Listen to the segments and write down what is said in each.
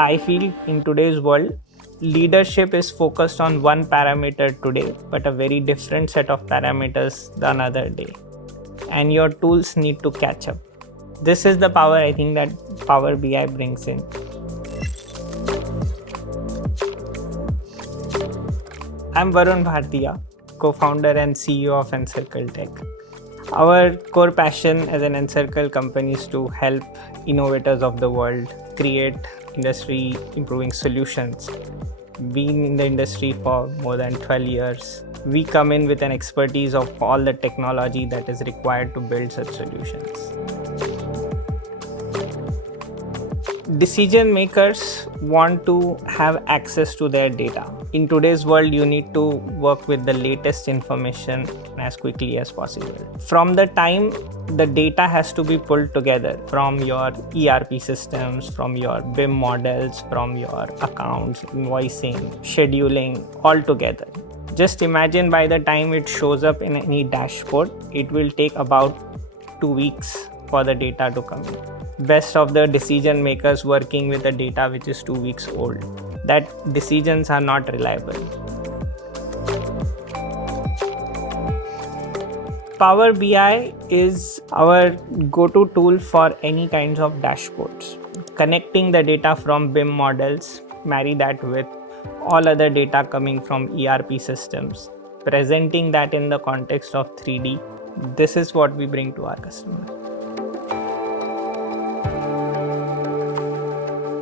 I feel in today's world, leadership is focused on one parameter today, but a very different set of parameters the another day. And your tools need to catch up. This is the power I think that Power BI brings in. I'm Varun Bhartiya, co-founder and CEO of nCircle Tech. Our core passion as an nCircle company is to help innovators of the world create industry improving solutions. Been in the industry for more than 12 years. We come in with an expertise of all the technology that is required to build such solutions. Decision makers want to have access to their data. In today's world, you need to work with the latest information as quickly as possible. From the time the data has to be pulled together from your ERP systems, from your BIM models, from your accounts, invoicing, scheduling, all together. Just imagine by the time it shows up in any dashboard, it will take about 2 weeks for the data to come in. Best of the decision makers working with the data which is 2 weeks old. That decisions are not reliable. Power BI is our go-to tool for any kinds of dashboards. Connecting the data from BIM models, marry that with all other data coming from ERP systems, presenting that in the context of 3D. This is what we bring to our customers.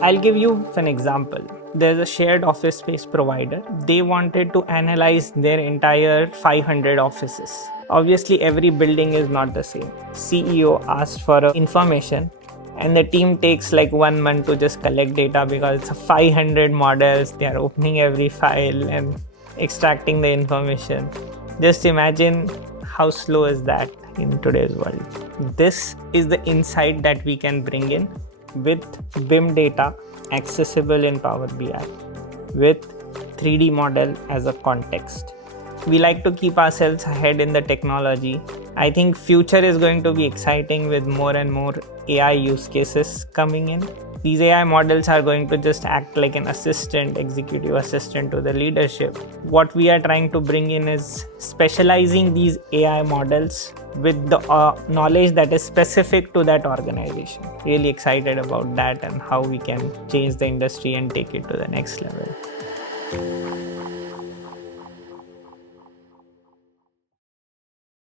I'll give you an example. There's a shared office space provider. They wanted to analyze their entire 500 offices. Obviously, every building is not the same. CEO asked for information and the team takes like 1 month to just collect data because it's 500 models. They are opening every file and extracting the information. Just imagine how slow is that in today's world. This is the insight that we can bring in with BIM data accessible in Power BI with 3D model as a context. We like to keep ourselves ahead in the technology. I think future is going to be exciting with more and more AI use cases coming in. These AI models are going to just act like an assistant, executive assistant to the leadership. What we are trying to bring in is specializing these AI models with the knowledge that is specific to that organization. Really excited about that and how we can change the industry and take it to the next level.